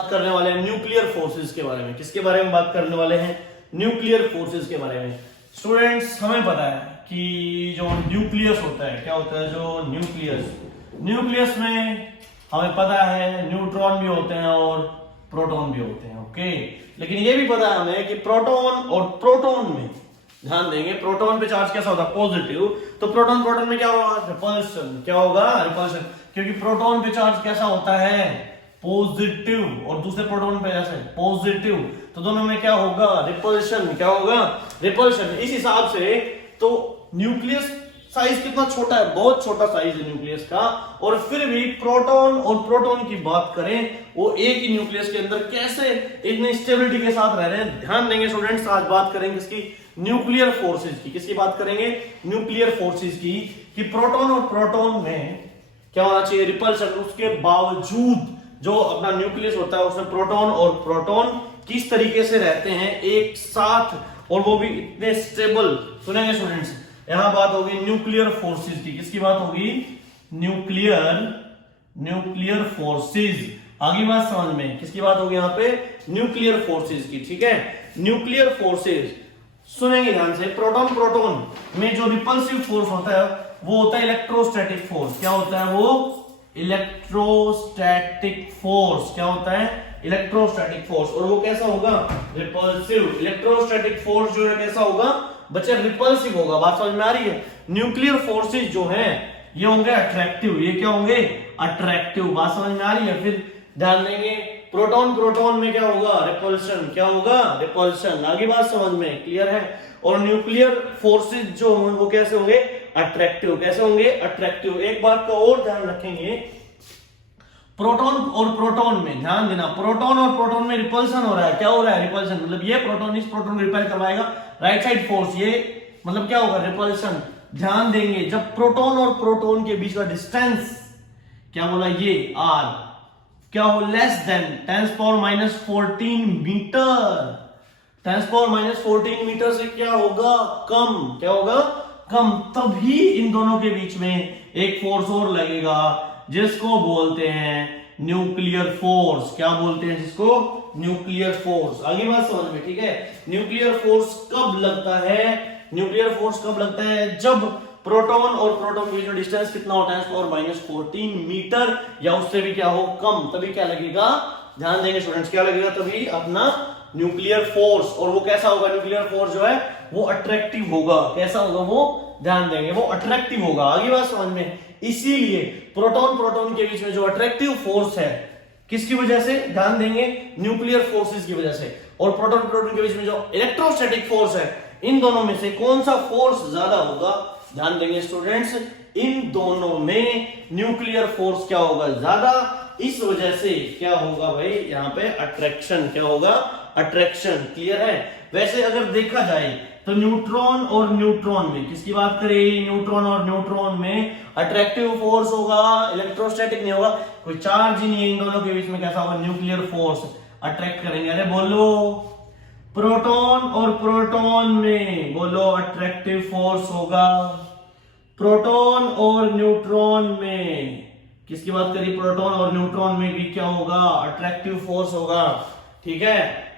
बात करने वाले हैं न्यूक्लियर फोर्सेस के बारे में। किसके बारे में बात करने वाले हैं? न्यूक्लियर फोर्सेस के बारे में। स्टूडेंट्स, हमें पता है कि जो न्यूक्लियस होता है, क्या होता है जो न्यूक्लियस में हमें पता है न्यूट्रॉन भी होते हैं और प्रोटॉन भी होते हैं। ओके, लेकिन ये भी पता है हमें कि प्रोटॉन और प्रोटॉन में, ध्यान देंगे, प्रोटॉन पे चार्ज कैसा होता है? पॉजिटिव। तो प्रोटॉन में क्या होगा? रिपल्शन। क्या होगा? रिपल्शन। क्योंकि प्रोटॉन पे चार्ज कैसा होता है? पॉजिटिव। और दूसरे प्रोटॉन पे जैसे पॉजिटिव, तो दोनों में क्या होगा? रिपल्शन। क्या होगा? रिपल्शन। इस हिसाब से तो न्यूक्लियस साइज कितना छोटा है, बहुत छोटा साइज है न्यूक्लियस का, और फिर भी प्रोटॉन और प्रोटॉन की बात करें, वो एक ही न्यूक्लियस के अंदर कैसे इतनी स्टेबिलिटी के साथ रह रहे हैं। ध्यान देंगे स्टूडेंट्स, आज बात करेंगे इसकी न्यूक्लियर फोर्सेज की। किसकी बात करेंगे? न्यूक्लियर फोर्सेज की, कि प्रोटॉन और प्रोटॉन में क्या होना चाहिए? रिपल्शन। उसके बावजूद जो अपना न्यूक्लियस होता है उसमें प्रोटॉन और प्रोटॉन किस तरीके से रहते हैं एक साथ, और वो भी इतने स्टेबल। सुनेंगे स्टूडेंट्स, यहां बात होगी न्यूक्लियर फोर्सेज की। किसकी बात होगी? Nuclear forces. आगे बात समझ में, किसकी बात होगी? यहां पे न्यूक्लियर फोर्सेज की। ठीक है, न्यूक्लियर फोर्सेज सुनेंगे ध्यान से। प्रोटॉन में जो रिपल्सिव फोर्स होता है वो होता है इलेक्ट्रोस्टैटिक फोर्स। क्या होता है वो? Electrostatic force. क्या होता है? Electrostatic force. और वो कैसा होगा? रिपल्सिव। इलेक्ट्रोस्टैटिक फोर्स जो है कैसा होगा बच्चे? रिपल्सिव होगा। बात समझ में आ रही है? न्यूक्लियर फोर्सेज जो है ये होंगे अट्रैक्टिव। ये क्या होंगे? अट्रैक्टिव। बात समझ में आ रही है? फिर ध्यान देंगे, प्रोटॉन में क्या होगा? रिपल्शन। क्या होगा? रिपल्शन। आगे बात समझ में क्लियर है? और न्यूक्लियर फोर्सेज जो होंगे वो कैसे होंगे? अट्रैक्टिव। कैसे होंगे? अट्रैक्टिव। एक बात का और ध्यान रखेंगे, प्रोटॉन और प्रोटॉन में ध्यान देना, प्रोटॉन और प्रोटॉन में रिपल्शन हो रहा है। क्या हो रहा है? रिपल्शन। मतलब ये प्रोटॉन इस प्रोटॉन को रिपेल करवाएगा, राइट साइड फोर्स। ये मतलब क्या होगा? रिपल्शन। ध्यान देंगे, जब प्रोटॉन और प्रोटॉन के बीच का डिस्टेंस, क्या बोला? ये आर, क्या हो? Less than 10⁻⁻14 metre. 10⁻⁻14 मीटर से क्या होगा? कम। क्या होगा? कम। तभी इन दोनों के बीच में एक फोर्स और लगेगा जिसको बोलते हैं न्यूक्लियर फोर्स। क्या बोलते हैं जिसको? Nuclear force. आगे बात समझ में, ठीक है? न्यूक्लियर फोर्स कब लगता है? न्यूक्लियर फोर्स कब लगता है? जब प्रोटॉन और प्रोटॉन के बीच में डिस्टेंस कितना हो? 10⁻⁻14 मीटर या उससे भी क्या हो? कम। तभी क्या लगेगा? ध्यान देंगे स्टूडेंट्स, क्या लगेगा? तभी अपना न्यूक्लियर फोर्स। और वो कैसा होगा? न्यूक्लियर फोर्स जो है वो अट्रैक्टिव होगा। कैसा होगा वो? ध्यान देंगे, वो अट्रैक्टिव होगा। आगे बात समझ में। इसीलिए प्रोटॉन के बीच में जो अट्रैक्टिव फोर्स है, किसकी वजह से? ध्यान देंगे, न्यूक्लियर फोर्सेस की वजह से। और प्रोटॉन के बीच में जो इलेक्ट्रोस्टैटिक फोर्स है, इन दोनों में से कौन सा फोर्स ज्यादा होगा? ध्यान देंगे स्टूडेंट्स, इन दोनों में न्यूक्लियर फोर्स क्या होगा? ज्यादा। इस वजह से क्या होगा भाई? यहाँ पे अट्रैक्शन। क्या होगा? अट्रैक्शन। क्लियर है? वैसे अगर देखा जाए तो न्यूट्रॉन और न्यूट्रॉन में, किसकी बात करें? न्यूट्रॉन और न्यूट्रॉन में अट्रैक्टिव फोर्स होगा, इलेक्ट्रोस्टैटिक नहीं होगा। कोई चार्ज ही नहीं है इन दोनों के बीच में, कैसा होगा? न्यूक्लियर फोर्स अट्रैक्ट करेंगे। अरे बोलो, प्रोटॉन और प्रोटॉन में बोलो अट्रैक्टिव फोर्स होगा। प्रोटॉन और न्यूट्रॉन में, किसकी बात करी? प्रोटॉन और न्यूट्रॉन में भी क्या होगा? अट्रैक्टिव फोर्स होगा। ठीक है,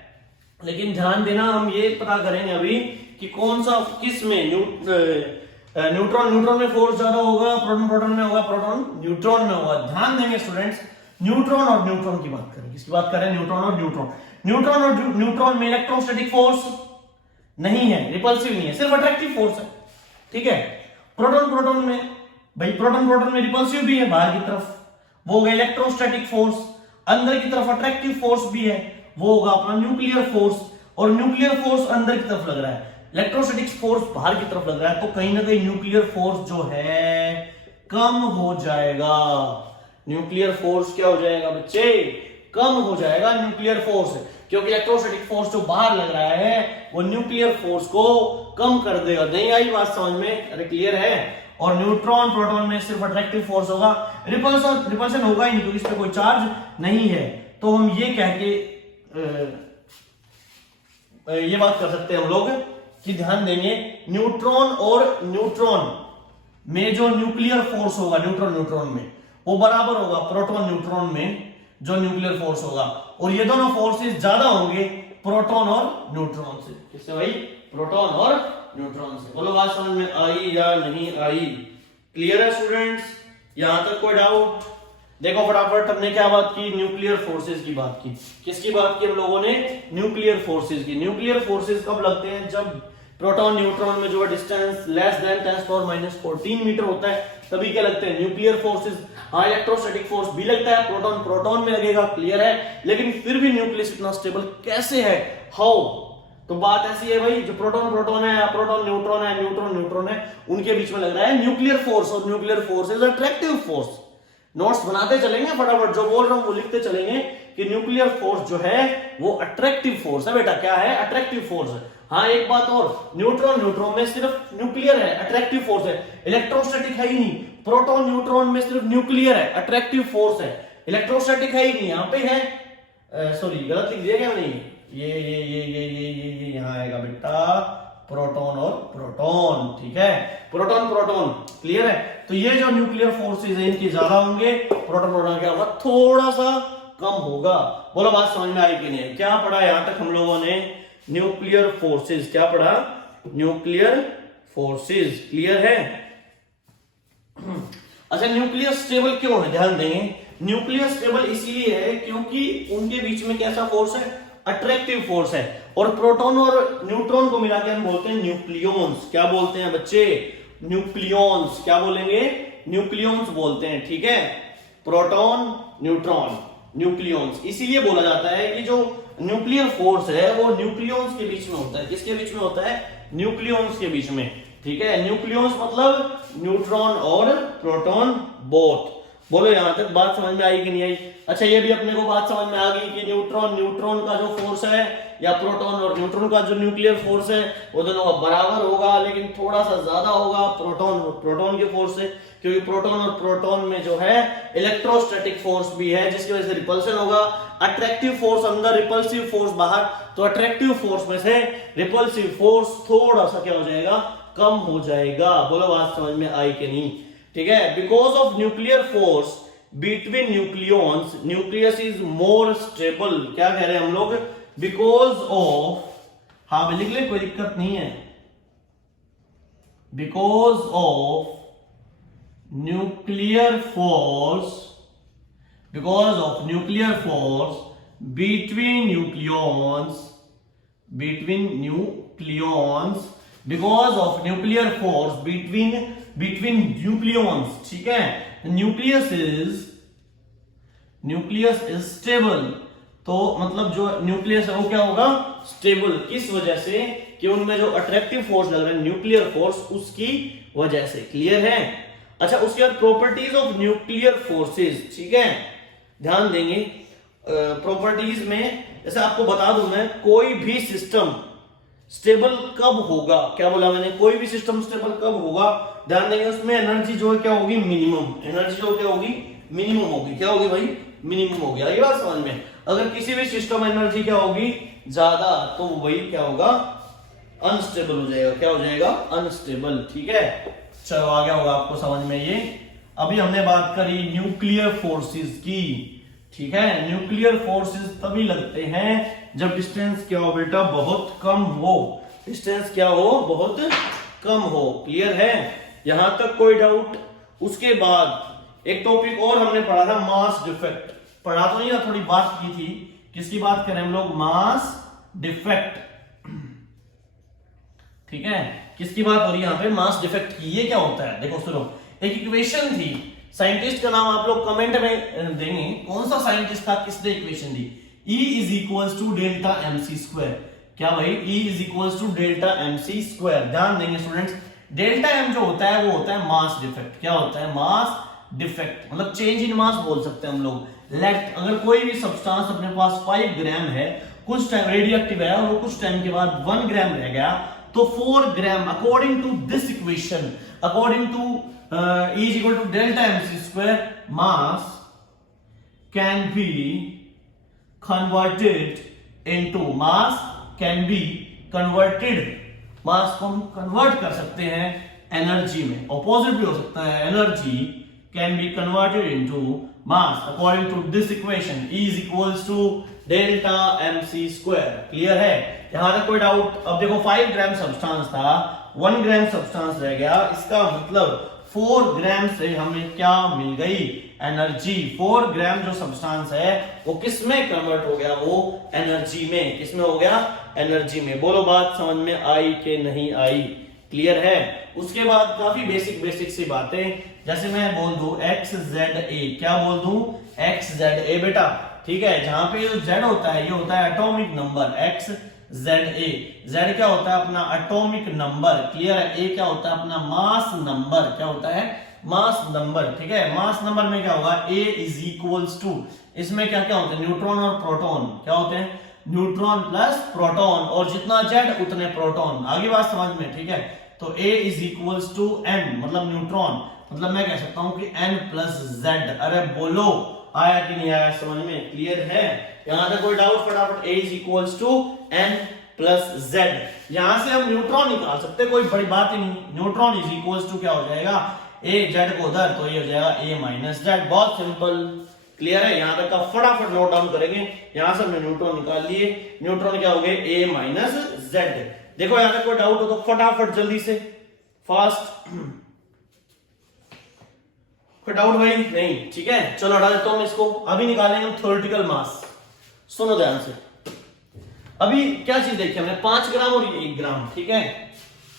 लेकिन ध्यान देना, हम ये पता करेंगे अभी कि कौन सा, किस में न्यूट्रॉन में फोर्स ज्यादा होगा, प्रोटॉन में होगा, प्रोटॉन न्यूट्रॉन में होगा। ध्यान देंगे स्टूडेंट्स, न्यूट्रॉन और न्यूट्रॉन की बात करें। किसकी बात करें? न्यूट्रॉन और न्यूट्रॉन में इलेक्ट्रोस्टैटिक फोर्स नहीं है, रिपल्सिव नहीं है, सिर्फ अट्रैक्टिव फोर्स है। ठीक है, प्रोटॉन में भाई, प्रोटॉन में रिपल्सिव भी है बाहर की तरफ, वो होगा इलेक्ट्रोस्टैटिक फोर्स। अंदर की तरफ अट्रैक्टिव फोर्स भी है, वो होगा अपना न्यूक्लियर फोर्स। और न्यूक्लियर फोर्स अंदर की तरफ लग रहा है, इलेक्ट्रोस्टैटिक फोर्स बाहर की तरफ लग रहा है, तो कहीं ना कहीं न्यूक्लियर फोर्स जो है कम हो जाएगा। न्यूक्लियर फोर्स क्या हो जाएगा बच्चे? कम हो जाएगा न्यूक्लियर फोर्स, क्योंकि इलेक्ट्रोस्टैटिक फोर्स जो बाहर लग रहा है वो न्यूक्लियर फोर्स को कम कर देगा। नहीं आई बात समझ में? अरे क्लियर है? और न्यूट्रॉन प्रोटॉन में सिर्फ अट्रैक्टिव फोर्स होगा, रिपल्शन होगा ही नहीं, क्योंकि इस पे कोई चार्ज नहीं है। तो हम ये कह के ये बात कर सकते हैं हम लोग कि ध्यान देंगे, न्यूट्रॉन और न्यूट्रॉन में जो न्यूक्लियर फोर्स होगा न्यूट्रॉन में, वो बराबर होगा प्रोटॉन न्यूट्रॉन में जो न्यूक्लियर फोर्स होगा, और ये दोनों फोर्सेस ज्यादा होंगे प्रोटॉन और न्यूट्रॉन से। किससे भाई? प्रोटॉन और न्यूट्रॉन से। बोलो बात समझ में आई या नहीं आई? क्लियर है स्टूडेंट्स? यहां तक कोई डाउट? देखो फटाफट, हमने क्या बात की? न्यूक्लियर फोर्सेस की बात की। किसकी बात की हम लोगों ने? न्यूक्लियर फोर्सेस की। न्यूक्लियर फोर्सेस कब लगते हैं? जब प्रोटॉन न्यूट्रॉन में जो डिस्टेंस लेस देन 10⁻⁻14 मीटर होता है, तभी क्या लगते हैं? Nuclear forces. हाँ, इलेक्ट्रोस्टैटिक फोर्स भी लगता है, प्रोटॉन प्रोटॉन में लगेगा, क्लियर है। लेकिन फिर भी न्यूक्लियस इतना स्टेबल कैसे है? हाउ? तो बात ऐसी है भाई, जो प्रोटॉन प्रोटॉन है, प्रोटॉन न्यूट्रॉन है, न्यूट्रॉन न्यूट्रॉन है, उनके बीच में लग रहा है न्यूक्लियर फोर्स, और nuclear force is attractive force. Notes बनाते चलेंगे फटाफट, जो बोल रहा हूं वो लिखते चलेंगे कि न्यूक्लियर फोर्स जो है वो अट्रैक्टिव फोर्स है बेटा। क्या है? अट्रैक्टिव फोर्स है। हाँ, एक बात और, न्यूट्रॉन न्यूट्रॉन में सिर्फ न्यूक्लियर है, अट्रैक्टिव फोर्स है, इलेक्ट्रोस्टैटिक है ही नहीं। प्रोटॉन न्यूट्रॉन में सिर्फ न्यूक्लियर है, अट्रैक्टिव फोर्स है, इलेक्ट्रोस्टैटिक है ही नहीं। यहाँ पे है, सॉरी गलत लिख दिया क्या? नहीं, ये यहाँ आएगा बेटा, प्रोटॉन और प्रोटॉन, ठीक है, प्रोटॉन प्रोटॉन, क्लियर है। तो ये जो न्यूक्लियर फोर्सेस है इनके ज्यादा होंगे, प्रोटॉन प्रोटॉन क्या होगा? थोड़ा सा कम होगा। बोलो बात समझ में आई कि नहीं? क्या पढ़ा यहां तक हम लोगों ने? Nuclear forces. क्या पढ़ा? न्यूक्लियर फोर्सेस, क्लियर है? अच्छा, न्यूक्लियर स्टेबल क्यों है? ध्यान देंगे, न्यूक्लियर स्टेबल इसीलिए है क्योंकि उनके बीच में कैसा फोर्स है? अट्रैक्टिव फोर्स है। और प्रोटॉन और न्यूट्रॉन को मिलाकर हम बोलते हैं न्यूक्लियॉन्स। क्या बोलते हैं बच्चे? न्यूक्लियॉन्स। क्या बोलेंगे? न्यूक्लियॉन्स बोलते हैं, ठीक है। Proton neutron nucleons. इसीलिए बोला जाता है कि जो न्यूक्लियर फोर्स है वो न्यूक्लियॉन्स के बीच में होता है। किसके बीच में होता है? न्यूक्लियॉन्स के बीच में, ठीक है। न्यूक्लियॉन्स मतलब न्यूट्रॉन और प्रोटॉन बोथ। बोलो यहां तक बात समझ में आई कि नहीं आई? अच्छा, ये भी अपने को बात समझ में आ गई कि न्यूट्रॉन का जो फोर्स है या प्रोटॉन और न्यूट्रॉन का जो न्यूक्लियर फोर्स है वो दोनों का बराबर होगा, लेकिन थोड़ा सा ज्यादा होगा प्रोटॉन और प्रोटॉन के फोर्स से, क्योंकि प्रोटॉन और प्रोटॉन में जो है इलेक्ट्रोस्टैटिक फोर्स भी है, जिसकी वजह से रिपल्शन होगा। अट्रैक्टिव फोर्स अंदर, रिपल्सिव फोर्स बाहर। तो अट्रैक्टिव फोर्स में से रिपल्सिव फोर्स थोड़ा सा क्या हो जाएगा? कम हो जाएगा। बोलो बात समझ में आई कि नहीं? ठीक है। Because of nuclear force between nucleons, nucleus is more stable. क्या कह रहे हैं हम लोग? बिकॉज ऑफ, हाँ मैं लिख ले, कोई दिक्कत नहीं है। Because of nuclear force, because of nuclear force between nucleons, between nucleons, because of nuclear force between nucleons, ठीक है। Nucleus is stable. तो मतलब जो न्यूक्लियस है वो क्या होगा? स्टेबल। किस वजह से? कि उनमें जो अट्रैक्टिव फोर्स लग रहा है न्यूक्लियर फोर्स, उसकी वजह से, क्लियर है। अच्छा, उसके बाद प्रॉपर्टीज ऑफ न्यूक्लियर फोर्सेस, ठीक है, ध्यान देंगे। प्रॉपर्टीज में जैसे आपको बता दूं मैं, कोई भी सिस्टम स्टेबल कब होगा? क्या बोला मैंने? कोई भी सिस्टम स्टेबल कब होगा? ध्यान देंगे, उसमें एनर्जी जो है क्या होगी? मिनिमम। एनर्जी जो क्या होगी? मिनिमम होगी। क्या होगी भाई? मिनिमम होगी। ये बात समझ में? अगर किसी भी सिस्टम एनर्जी क्या होगी? ज्यादा, तो वही क्या होगा? अनस्टेबल हो जाएगा। क्या हो जाएगा? अनस्टेबल, ठीक है। चलो आ गया होगा आपको समझ में ये। अभी हमने बात करी न्यूक्लियर फोर्सेस की, ठीक है। न्यूक्लियर फोर्सेस तभी लगते हैं जब डिस्टेंस क्या हो बेटा? बहुत कम हो। डिस्टेंस क्या हो? बहुत कम हो, क्लियर है? यहां तक कोई डाउट? उसके बाद एक टॉपिक और हमने पढ़ा था, मास डिफेक्ट। पढ़ा तो नहीं था, थोड़ी बात की थी। किसकी बात करें हम लोग? मास डिफेक्ट, ठीक है। किसकी बात हो रही है यहाँ पे? मास डिफेक्ट की। ये क्या होता है? देखो सुनो, एक इक्वेशन थी, साइंटिस्ट का नाम आप लोग कमेंट में देंगे, कौन सा साइंटिस्ट था, किसने इक्वेशन दी? E is equals to delta mc square. क्या भाई? E is equals to delta mc square. ध्यान देंगे स्टूडेंट्स, डेल्टा m जो होता है वो होता है मास डिफेक्ट। क्या होता है? मास डिफेक्ट, मतलब चेंज इन मास बोल सकते हैं हम लोग। लेट, अगर कोई भी सब्सटेंस अपने पास 5 ग्राम है, कुछ टाइम रेडियोएक्टिव है, और वो कुछ टाइम के बाद 1 ग्राम रह गया, तो 4 gram, according to this equation, according to E is equal to delta mc square, mass can be converted into, mass can be converted, मास को हम कन्वर्ट कर सकते हैं एनर्जी में। ऑपोजिट भी हो सकता है, energy can be converted into mass according to this equation E is equals to delta mc square. Clear है? यहां तक कोई डाउट? अब देखो 5 ग्राम सब्सटेंस था, 1 ग्राम सब्सटेंस रह गया, इसका मतलब 4 ग्राम से हमें क्या मिल गई? एनर्जी। 4 ग्राम जो सब्सटेंस है वो किस में कन्वर्ट हो गया? वो एनर्जी में। किस में हो गया? एनर्जी में। बोलो बात समझ में आई कि नहीं आई? क्लियर है? उसके बाद काफी बेसिक सी बातें, जैसे मैं बोल दूं XZA, क्या बोल दूं? XZA बेटा, ठीक है? जहां पे जो Z होता है ये होता है एटॉमिक नंबर, XZA। Z क्या होता है? अपना एटॉमिक नंबर। क्लियर है? A क्या होता है? अपना मास नंबर। क्या होता है? Mass number. ठीक है? मास नंबर में क्या होगा? A इज इक्वल्स टू, इसमें क्या क्या होते हैं? न्यूट्रॉन और प्रोटॉन। क्या होते हैं? न्यूट्रॉन प्लस प्रोटॉन, और जितना Z उतने प्रोटॉन। आगे बात समझ में? ठीक है? तो A is equals to N, मतलब न्यूट्रॉन, मतलब मैं कह सकता हूं कि N प्लस Z। अरे बोलो आया कि नहीं आया समझ में? क्लियर है? यहां तक कोई डाउट? फटाफट A is equals to N plus Z। यहां से हम न्यूट्रॉन निकाल सकते, कोई बड़ी बात ही नहीं। न्यूट्रॉन इज इक्वल्स टू क्या हो जाएगा? A Z को उधर, तो ये हो जाएगा A माइनस Z। बहुत सिंपल। क्लियर है? यहां तक का फटाफट नोट डाउन करेंगे। यहां से हमने न्यूट्रॉन निकाल लिए। न्यूट्रॉन क्या हो गए? A minus Z। देखो यहां तक कोई डाउट हो तो फटाफट जल्दी से, फास्ट। कोई डाउट भाई? नहीं? ठीक है, चलो हटा देता हूं इसको। अभी निकालेंगे हम थ्योरेटिकल मास। सुनो ध्यान से। अभी क्या चीज देखी हमने? 5 ग्राम और 1 ग्राम। ठीक है?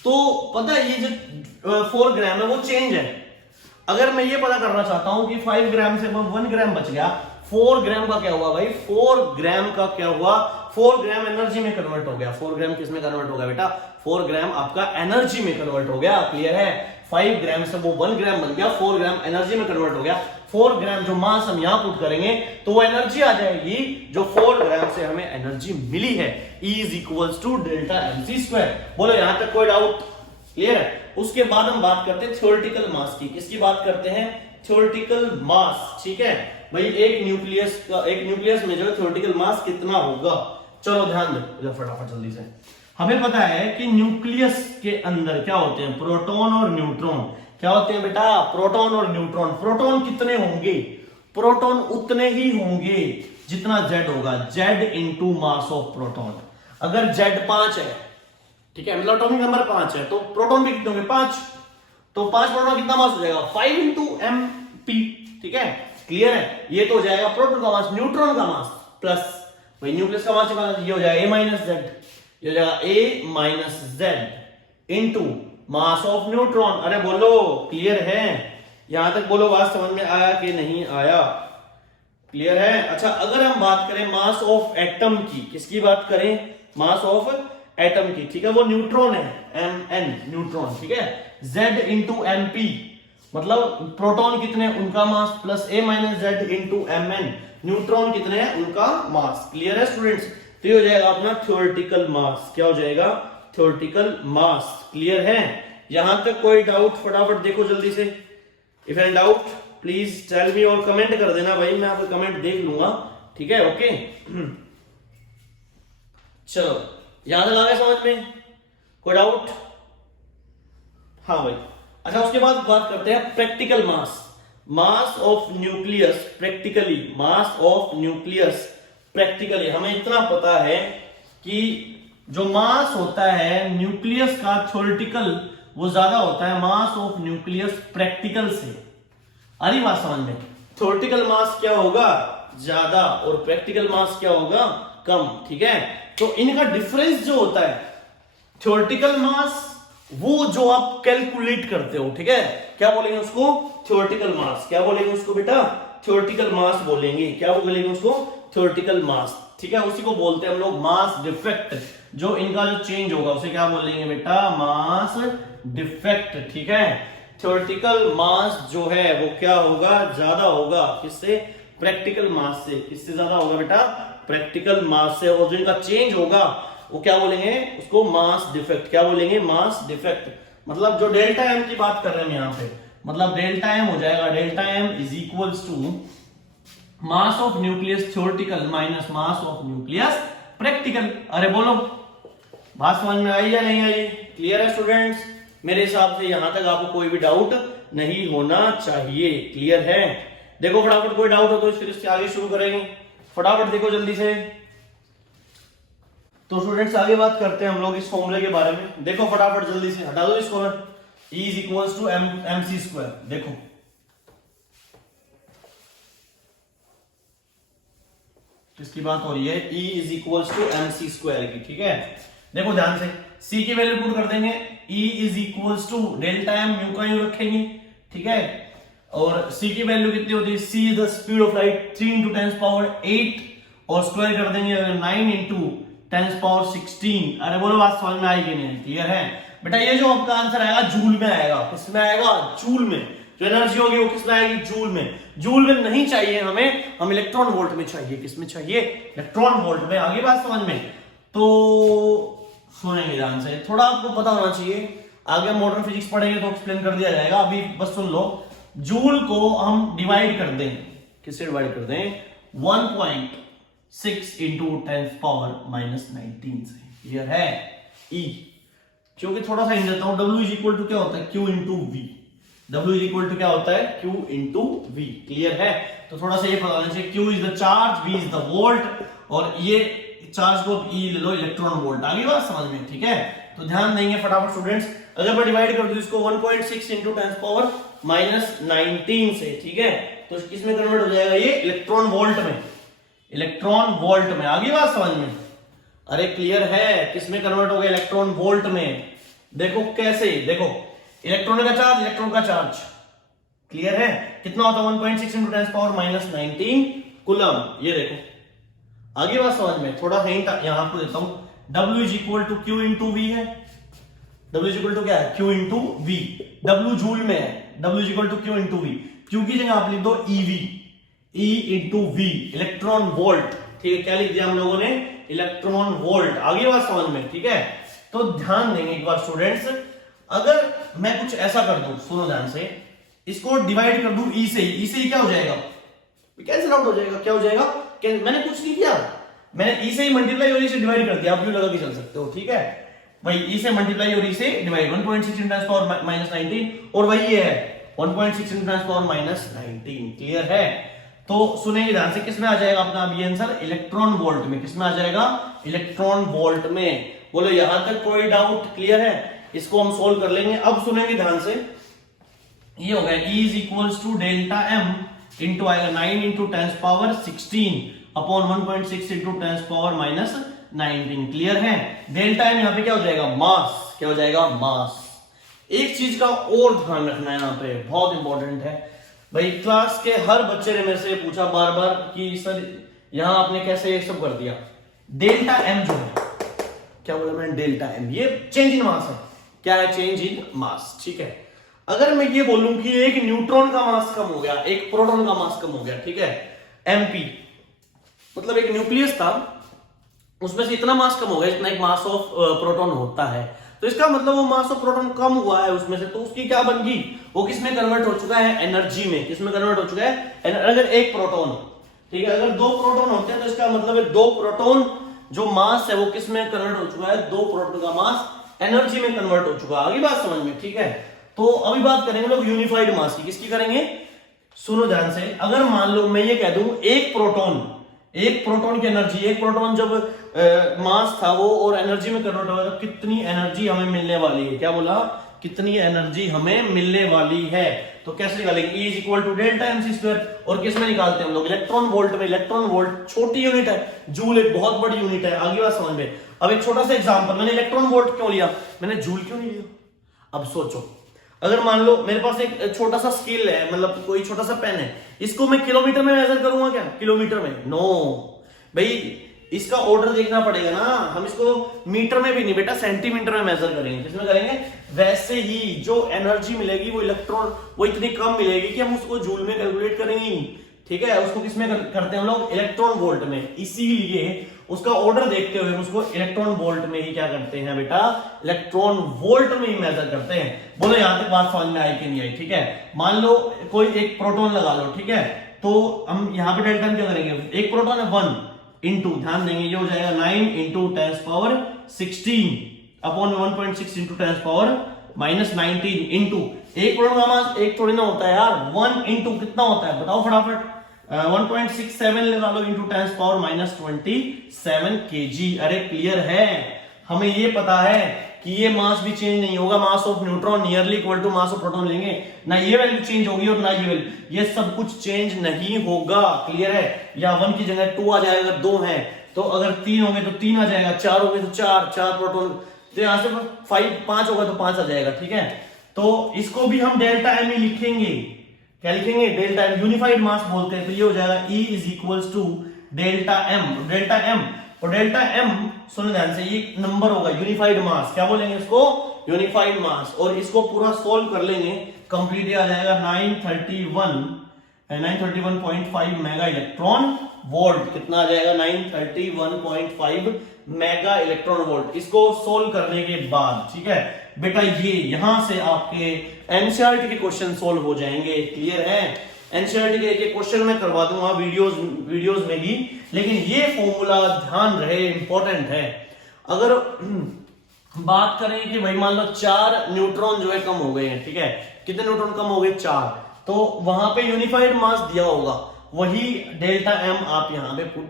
तो पता है ये जो 4 ग्राम है वो चेंज है। अगर मैं ये पता करना चाहता हूं कि 5 ग्राम से 1 ग्राम बच गया, 4 ग्राम का क्या हुआ भाई? 4 ग्राम का क्या हुआ? 4 ग्राम एनर्जी में कन्वर्ट हो गया। 4 ग्राम किस में कन्वर्ट हो गया बेटा? 4 ग्राम आपका एनर्जी में कन्वर्ट हो गया। क्लियर है? 5 ग्राम से वो 1 ग्राम बन गया, 4 ग्राम एनर्जी में कन्वर्ट हो गया। 4 ग्राम जो मास हम यहां पुट करेंगे तो वो एनर्जी आ जाएगी जो 4 ग्राम से हमें एनर्जी मिली है। E is equals to delta mc square. बोलो यहां तक कोई डाउट? क्लियर है? उसके बाद हम बात करते हैं थ्योरेटिकल मास की। किसकी बात करते हैं? थ्योरेटिकल मास। ठीक है भाई? एक न्यूक्लियस में जो है थ्योरेटिकल मास कितना होगा? चलो ध्यान दो फटाफट जल्दी से। हमें पता है कि न्यूक्लियस के अंदर क्या होते हैं? प्रोटॉन और न्यूट्रॉन। क्या होते हैं बेटा? प्रोटॉन और न्यूट्रॉन। प्रोटॉन कितने होंगे? प्रोटॉन उतने ही होंगे जितना Z होगा, Z into mass of proton. अगर Z 5 है, ठीक है, मतलब एटॉमिक नंबर 5 है, तो प्रोटॉन भी कितने होंगे? 5। तो 5 प्रोटॉन कितना मास हो जाएगा? 5 इंटू MP। ठीक है? क्लियर है? ये तो हो जाएगा प्रोटॉन का मास, न्यूट्रॉन का मास प्लस भाई न्यूक्लियस का मास, ये हो जाएगा A माइनस Z। ये हो जाएगा A minus Z into mass of neutron. अरे बोलो क्लियर है? यहां तक बोलो बात समझ में आया कि नहीं आया? क्लियर है? अच्छा, अगर हम बात करें मास ऑफ एटम की, किसकी बात करें? मास ऑफ एटम की। ठीक है? वो न्यूट्रॉन है, Mn न्यूट्रॉन। ठीक है? Z इंटू MP, मतलब प्रोटॉन कितने? उनका mass plus A minus Z into Mn, neutron कितने हैं? उनका मास। क्लियर है स्टूडेंट्स? तो ये हो जाएगा अपना थ्योरेटिकल मास। क्या हो जाएगा? थ्योरेटिकल मास। क्लियर है? यहां तक कोई डाउट? फटाफट देखो जल्दी से। If any doubt please tell me, और कमेंट कर देना भाई, मैं आपका कमेंट देख लूंगा। ठीक है? ओके चलो यहां तक आ गया समझ में? कोई डाउट? हाँ भाई। अच्छा, उसके बाद बात करते हैं practical mass. Mass of nucleus practically, mass of nucleus practically. हमें इतना पता है कि जो मास होता है न्यूक्लियस का थ्योरेटिकल, वो ज्यादा होता है मास ऑफ न्यूक्लियस प्रैक्टिकल से। अरे बात समझ में? थ्योरेटिकल मास क्या होगा? ज्यादा, और प्रैक्टिकल मास क्या होगा? कम। ठीक है? तो इनका डिफरेंस जो होता है, थ्योरेटिकल मास वो जो आप कैलकुलेट करते हो, ठीक है, क्या बोलेंगे उसको? थ्योरेटिकल मास। क्या बोलेंगे उसको बेटा? थ्योरेटिकल मास बोलेंगे। क्या बोलेंगे उसको? थ्योरेटिकल मास। ठीक है? उसी को बोलते हैं हम लोग मास डिफेक्ट। जो इनका जो चेंज होगा उसे क्या बोलेंगे बेटा? Mass defect. ठीक है? थ्योरेटिकल मास जो है वो क्या होगा? ज्यादा होगा। किससे? प्रैक्टिकल मास से। किससे ज्यादा होगा बेटा? प्रैक्टिकल मास से। और जो इनका चेंज होगा वो क्या बोलेंगे? उसको मास डिफेक्ट। क्या बोलेंगे? Mass defect. मतलब जो डेल्टा एम की बात कर रहे हैं यहां पे, मतलब डेल्टा एम हो जाएगा, delta M is equals to mass of nucleus theoretical minus mass of nucleus practical. अरे बोलो बात समझ में आई या नहीं आई? क्लियर है स्टूडेंट्स? मेरे हिसाब से यहां तक आपको कोई भी डाउट नहीं होना चाहिए। क्लियर है? देखो फटाफट, कोई डाउट हो तो फिर इससे आगे शुरू करेंगे। फटाफट देखो जल्दी से। तो स्टूडेंट्स आगे बात करते हैं हम लोग इस फॉर्मूले के बारे में। देखो फटाफट जल्दी से हटा दो इसको। E is equals to mc square. देखो किसकी बात हो रही है? E is equals to mc square की। ठीक है, देखो ध्यान से, c की वैल्यू पुट कर देंगे। E is equals to delta m, mu का यू रखेंगे। ठीक है, और c की वैल्यू कितनी होती है? c is the speed of light 3 × 10⁸ और स्क्वायर कर देंगे 9 × 10⁻16। अरे बोलो बात समझ में आएगी नहीं? क्लियर है बेटा? ये जो आपका आंसर आएगा जूल में आएगा। किसमें आएगा? जूल में। जो एनर्जी होगी वो किसमें आएगी? जूल में। जूल में नहीं चाहिए हमें, हम इलेक्ट्रॉन वोल्ट में चाहिए। किसमें चाहिए? इलेक्ट्रॉन वोल्ट में। आगे बात समझ में? तो सुनेंगे ध्यान से, थोड़ा आपको पता होना चाहिए। आगे मॉडर्न फिजिक्स पढ़ेंगे तो एक्सप्लेन कर दिया जाएगा, अभी बस सुन लो। जूल को हम डिवाइड कर दें, किससे डिवाइड कर दें? 1.6 × 10⁻19 से। क्लियर है? E, क्योंकि थोड़ा सा हिंट देता हूं, W इज इक्वल टू क्या होता है? Q × V। W is equal to क्या होता है? Q × V। क्लियर है? तो थोड़ा सा ये पता होना चाहिए, Q is the charge, V is the volt, और ये चार्ज को E ले लो, इलेक्ट्रॉन वोल्ट। आगे बात समझ में? ठीक है, तो ध्यान देंगे फटाफट स्टूडेंट्स। अगर मैं डिवाइड कर दूं इसको 1.6 × 10⁻19 से, ठीक है, तो किसमें कन्वर्ट हो जाएगा? ये इलेक्ट्रॉन वोल्ट में। इलेक्ट्रॉन वोल्ट में। आगे बात समझ में? अरे क्लियर है? किसमें कन्वर्ट हो गया? इलेक्ट्रॉन वोल्ट में। देखो कैसे, देखो इलेक्ट्रॉन का चार्ज, इलेक्ट्रॉन का चार्ज। क्लियर है? कितना होता है? 1.6 × 10⁻19 कूलम। ये देखो, आगे बात समझ में? थोड़ा हिंट यहां आपको देता हूं। W is equal to Q × V है। W इज इक्वल टू क्या है? Q × V। W जूल में है। W is equal to Q × V। Q की जगह आप लिख दो EV, E × V, electron volt. ठीक है, क्या लिख दिया हम लोगों ने? Electron volt. आगे बात समझ में? ठीक है, तो ध्यान देंगे एक बार स्टूडेंट्स। अगर मैं कुछ ऐसा कर दूं, सुनो ध्यान से, इसको डिवाइड कर दूं E से। E से क्या हो जाएगा? कैंसिल आउट हो जाएगा। क्या हो जाएगा? मैंने कुछ नहीं किया, मैंने E से ही मल्टीप्लाई और E से डिवाइड कर दिया। आप भी लगा के चल सकते हो। ठीक है भाई, E से मल्टीप्लाई और E से डिवाइड, 1.6 × 10⁻19, और वही है 1.6 × 10⁻19। क्लियर है? तो सुनेंगे ध्यान से, किसमें आ जाएगा अपना अभी आंसर? इलेक्ट्रॉन वोल्ट में। किसमें आ जाएगा? इलेक्ट्रॉन वोल्ट में। बोलो यहां तक कोई डाउट? क्लियर है? इसको हम सोल्व कर लेंगे। अब सुनेंगे ध्यान से, ये हो गया E is equals to delta M into आएगा 9 × 10⁻16 अपॉन 1.6 × 10⁻19। क्लियर है? डेल्टा M यहाँ पे क्या हो जाएगा? मास। क्या हो जाएगा? मास। एक चीज का और ध्यान रखना है यहाँ पे, बहुत इंपॉर्टेंट है भाई। क्लास के हर बच्चे ने मेरे से पूछा बार बार कि सर यहां आपने कैसे ये सब कर दिया। डेल्टा M जो है, क्या बोला मैंने? डेल्टा M, ये चेंज इन मास है। क्या है? चेंज इन मास। ठीक है, अगर मैं ये बोलूं कि एक न्यूट्रॉन का मास कम हो गया, एक प्रोटॉन का मास कम हो गया, ठीक है, MP, मतलब एक न्यूक्लियस था, उसमें से इतना मास कम हो गया जितना एक मास ऑफ प्रोटॉन होता है, तो इसका मतलब वो मास ऑफ प्रोटॉन कम हुआ है उसमें से, तो उसकी क्या बन गई? वो किसमें कन्वर्ट हो चुका है? एनर्जी में। किसमें कन्वर्ट हो चुका है? अगर एक प्रोटॉन, ठीक है, अगर दो प्रोटॉन होते हैं तो इसका मतलब है दो प्रोटॉन जो मास है वो किसमें कन्वर्ट हो चुका है? दो प्रोटॉन का मास एनर्जी में कन्वर्ट हो चुका है। आगे बात समझ में? ठीक है, तो अभी बात करेंगे लोग यूनिफाइड मास की। किसकी करेंगे? सुनो ध्यान से, अगर मान लो मैं ये कह दूं एक प्रोटॉन की एनर्जी, एक प्रोटॉन जब मास था वो और एनर्जी में कन्वर्ट होगा तो कितनी एनर्जी हमें मिलने वाली है? क्या बोला? कितनी एनर्जी हमें मिलने वाली है? तो कैसे निकालेंगे? E is equal to delta MC square. और किसमें निकालते हैं हम लोग? इलेक्ट्रॉन वोल्ट में। इलेक्ट्रॉन वोल्ट छोटी यूनिट है, जूल एक बहुत बड़ी यूनिट है। आगे बात समझ में? अब एक छोटा सा एग्जांपल, मैंने इलेक्ट्रॉन वोल्ट क्यों लिया, मैंने जूल क्यों नहीं लिया? अब सोचो, अगर मान लो मेरे पास एक छोटा सा स्केल है, मतलब कोई छोटा सा पेन है, इसको मैं किलोमीटर में मेजर करूंगा क्या? किलोमीटर में? नो भाई, इसका ऑर्डर देखना पड़ेगा ना। हम इसको मीटर में भी नहीं बेटा, सेंटीमीटर में मेजर करेंगे। किसमें करेंगे? वैसे ही जो एनर्जी मिलेगी वो इलेक्ट्रॉन वो इतनी कम मिलेगी कि हम उसको जूल में कैलकुलेट करेंगे। ठीक है, उसको किसमें करते हैं हम लोग? इलेक्ट्रॉन वोल्ट में। इसीलिए उसका ऑर्डर देखते हुए उसको इलेक्ट्रॉन वोल्ट में ही क्या करते हैं बेटा? इलेक्ट्रॉन वोल्ट में ही मेजर करते हैं। बोलो यहां तक बात समझ में आई कि नहीं आई? ठीक है, मान लो कोई एक प्रोटॉन लगा लो, ठीक है, तो हम यहां पे डेल्टा क्या करेंगे? एक प्रोटॉन है 1 इंटू, ध्यान देंगे ये हो जाएगा 9 × 10⁻16 अपॉन 1.6 × -19 इंटू एक प्रोटॉन का मास एक थोड़ी ना होता है यार, 1 इंटू कितना होता है बताओ फटाफट, 1.67 लगा लो इंटू 10⁻27 kg। अरे क्लियर है, हमें ये पता है कि ये मास भी चेंज नहीं होगा, mass of neutron nearly equal to mass of proton लेंगे, ना ये वैल्यू चेंज होगी और ना ये वैल्यू, ये सब कुछ चेंज नहीं होगा। क्लियर है, या 1 की जगह 2 आ जाएगा, 2 है तो अगर 3 होंगे तो 3 आ जाएगा, 4 होंगे तो 4 प्रोटॉन, तो यहां से 5 होगा तो 5 आ जाएगा। ठीक है, तो इसको भी हम डेल्टा एम ही लिखेंगे, क्या लिखेंगे, डेल्टा एम, यूनिफाइड मास बोलते हैं, तो ये हो जाएगा E is equals to delta M. Delta M और डेल्टा एम सुनो ध्यान से, ये नंबर होगा यूनिफाइड मास, क्या बोलेंगे इसको, यूनिफाइड मास। और इसको पूरा सोल्व कर लेंगे, कंप्लीट आ जाएगा 931.5 मेगा इलेक्ट्रॉन वोल्ट। कितना आ जाएगा, 931.5 मेगा इलेक्ट्रॉन वोल्ट। इसको सोल्व करने के बाद ठीक है बेटा, ये यहां से आपके एनसीईआरटी के क्वेश्चन सोल्व हो जाएंगे। क्लियर है, एनसीईआरटी के एक क्वेश्चन मैं करवा दूंगा वीडियोस में ही, लेकिन ये फॉर्मूला ध्यान रहे इंपॉर्टेंट है। अगर बात करें कि भाई मान लो 4 न्यूट्रॉन जो है कम हो गए हैं, ठीक है, कितने न्यूट्रॉन कम हो गए, 4, तो वहां पे यूनिफाइड मास दिया होगा, वही डेल्टा एम आप यहां पे पुट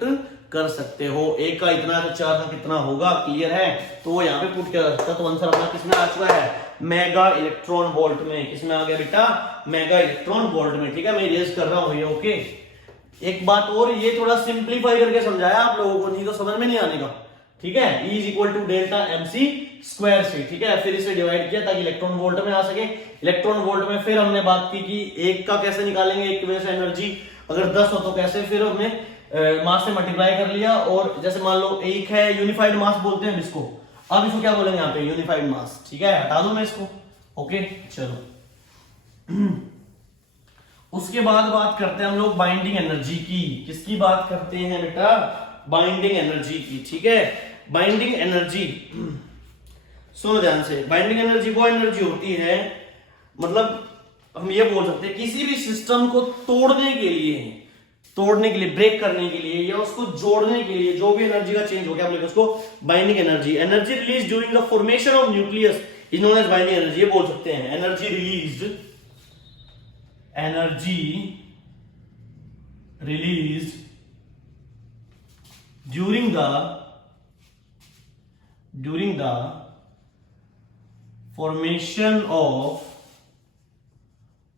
कर सकते हो। एक का इतना तो 4 का कितना होगा, क्लियर है, तो वो यहाँ पे पुट कर सकता है। तो आंसर अपना किसमें आ चुका है, मेगा इलेक्ट्रॉन वोल्ट में। किसमें आ गया बेटा, मेगा इलेक्ट्रॉन वोल्ट में। ठीक है, मैं इरेज कर रहा हूं ये, ओके। एक बात और, ये थोड़ा सिंप्लीफाई करके समझाया आप लोगों को, नहीं तो समझ में नहीं आने का। ठीक है, E is equal to delta MC square से, ठीक है, फिर इसे डिवाइड किया ताकि इलेक्ट्रॉन वोल्ट में आ सके। इलेक्ट्रॉन वोल्ट में फिर हमने बात की कि एक का कैसे निकालेंगे, एक की वजह से एनर्जी अगर 10 हो तो कैसे, फिर हमने मास से मल्टीप्लाई कर लिया। और जैसे मान लो एक है यूनिफाइड मास बोलते हैं इसको, अब इसको क्या बोलेंगे यहाँ पे, यूनिफाइड मास। ठीक है, हटा दूं मैं इसको, ओके चलो। उसके बाद बात करते हैं हम लोग बाइंडिंग एनर्जी की। किसकी बात करते हैं बेटा, बाइंडिंग एनर्जी की। ठीक है, बाइंडिंग एनर्जी सुनो ध्यान से, बाइंडिंग एनर्जी वो एनर्जी होती है, मतलब हम ये बोल सकते हैं किसी भी सिस्टम को तोड़ने के लिए, ब्रेक करने के लिए, या उसको जोड़ने के लिए जो भी एनर्जी का चेंज हो गया, हम उसको binding energy. Energy release during the formation of nucleus is known as binding energy, ये बोल सकते हैं। Energy released during the formation of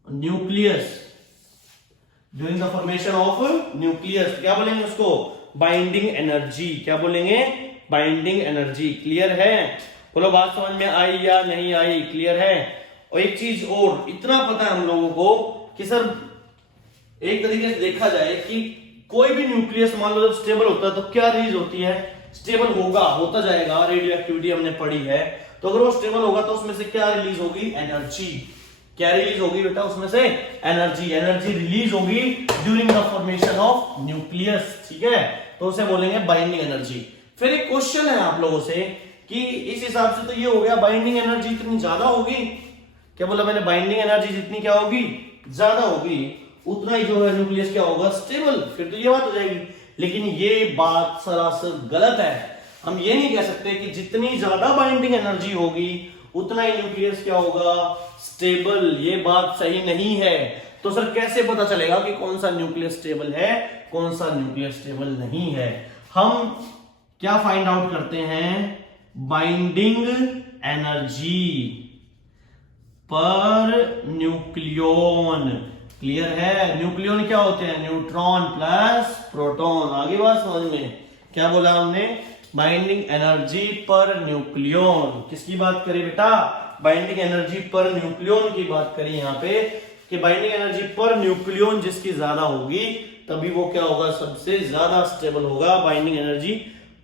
nucleus, क्या बोलेंगे उसको, बाइंडिंग एनर्जी। क्या बोलेंगे, बाइंडिंग एनर्जी। क्लियर है, बोलो बात समझ में आई या नहीं आई, क्लियर है। और एक चीज और, इतना पता है हम लोगों को कि सर एक तरीके से देखा जाए कि कोई भी न्यूक्लियस मान लो जब स्टेबल होता है तो क्या रिलीज होती है, स्टेबल होता जाएगा, रेडियो एक्टिविटी हमने पढ़ी है, तो अगर वो स्टेबल होगा तो उसमें से क्या रिलीज होगी, एनर्जी। क्या रिलीज होगी बेटा उसमें से, एनर्जी रिलीज होगी during the formation of nucleus. ठीक है, तो उसे बोलेंगे बाइंडिंग एनर्जी। फिर एक क्वेश्चन है आप लोगों से कि इस हिसाब से तो ये हो गया बाइंडिंग एनर्जी इतनी ज्यादा होगी, क्या बोला मैंने, बाइंडिंग एनर्जी जितनी क्या होगी, ज्यादा होगी, उतना ही जो है न्यूक्लियस क्या होगा, स्टेबल। फिर तो ये बात हो जाएगी, लेकिन ये बात सरासर गलत है। हम ये नहीं कह सकते कि जितनी ज्यादा बाइंडिंग एनर्जी होगी उतना ही न्यूक्लियस क्या होगा, स्टेबल। ये बात सही नहीं है। तो सर कैसे पता चलेगा कि कौन सा न्यूक्लियस स्टेबल है, कौन सा न्यूक्लियस स्टेबल नहीं है। हम क्या फाइंड आउट करते हैं, binding energy per nucleon. Clear है, न्यूक्लियन क्या होते हैं, न्यूट्रॉन प्लस प्रोटॉन। आगे बात समझ में, क्या बोला हमने, बाइंडिंग एनर्जी पर न्यूक्लियन। किसकी बात करें बेटा, बाइंडिंग एनर्जी पर न्यूक्लियन की बात करें यहाँ पे, कि बाइंडिंग एनर्जी पर न्यूक्लियन जिसकी ज्यादा होगी तभी वो क्या होगा, सबसे ज्यादा स्टेबल होगा। Binding energy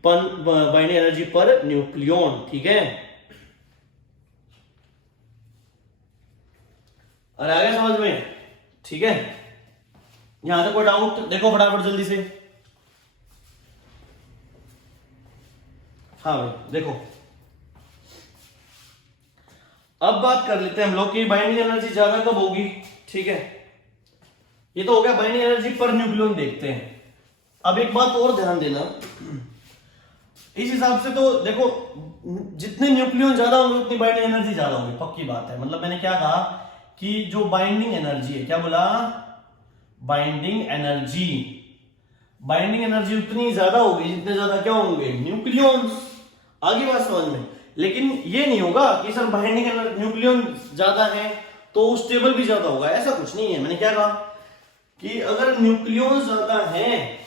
per nucleon. ठीक है, और आगे समझ में, ठीक है। यहां तक कोई डाउट, देखो फटाफट जल्दी से। हाँ भाई देखो, अब बात कर लेते हैं हम लोग कि बाइंडिंग एनर्जी ज्यादा कब होगी। ठीक है, ये तो हो गया बाइंडिंग एनर्जी पर न्यूक्लियन। देखते हैं अब एक बात और ध्यान देना, इस हिसाब से तो देखो, जितने न्यूक्लियन ज्यादा होंगे उतनी बाइंडिंग एनर्जी ज्यादा होगी, पक्की बात है। मतलब मैंने क्या कहा कि जो बाइंडिंग एनर्जी है, क्या बोला, बाइंडिंग एनर्जी, बाइंडिंग एनर्जी उतनी ज्यादा होगी जितने ज्यादा क्या होंगे, न्यूक्लियॉन्स। आगे बात समझ में। लेकिन ये नहीं होगा कि सर बाइंडिंग न्यूक्लियन ज्यादा है तो स्टेबल भी ज्यादा होगा, ऐसा कुछ नहीं है। मैंने क्या कहा कि अगर न्यूक्लियन ज्यादा है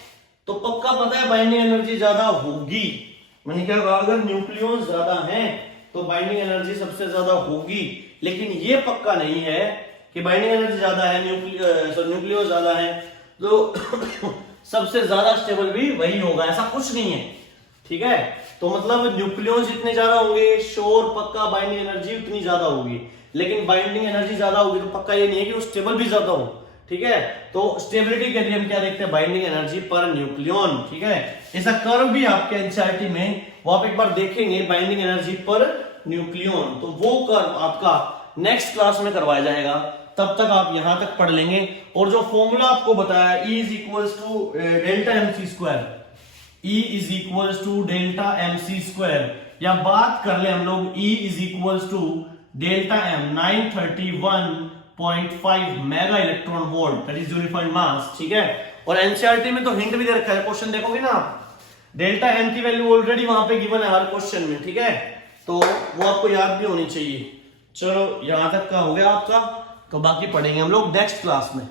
तो पक्का पता है बाइंडिंग एनर्जी ज्यादा होगी। मैंने क्या कहा, अगर न्यूक्लियन ज्यादा है तो बाइंडिंग एनर्जी सबसे ज्यादा होगी। लेकिन ये पक्का नहीं है कि बाइंडिंग एनर्जी ज्यादा है, न्यूक्लियस ज्यादा है तो सबसे ज्यादा स्टेबल भी वही होगा, ऐसा कुछ नहीं है। ठीक है, तो मतलब न्यूक्लियस जितने ज्यादा होंगे श्योर पक्का बाइंडिंग एनर्जी उतनी ज्यादा होगी। लेकिन बाइंडिंग एनर्जी ज्यादा होगी तो पक्का ये नहीं है कि वो स्टेबल भी ज्यादा हो। ठीक है, तो स्टेबिलिटी के लिए हम क्या देखते हैं, बाइंडिंग एनर्जी पर न्यूक्लियन। ठीक है, ऐसा कर्व भी आपके एनसीईआरटी में वो आप एक बार देखेंगे, बाइंडिंग एनर्जी पर न्यूक्लियन, तो वो कर्व आपका नेक्स्ट क्लास में करवाया जाएगा। तब तक आप यहां तक पढ़ लेंगे। और जो फॉर्मूला आपको बताया E is equal to delta MC square, E is equal to delta MC square, या बात कर ले हम लोग E is equal to delta M 931.5 mega electron volt, that is unified mass. ठीक है, और एनसीईआरटी में तो हिंट भी दे रखा है, क्वेश्चन देखोगे ना आप, डेल्टा M की वैल्यू ऑलरेडी वहां पे गिवन है हर क्वेश्चन में। ठीक है, तो वो आपको याद भी होनी चाहिए। चलो यहां तक का हो गया आपका, तो बाकी पढ़ेंगे हम लोग नेक्स्ट क्लास में।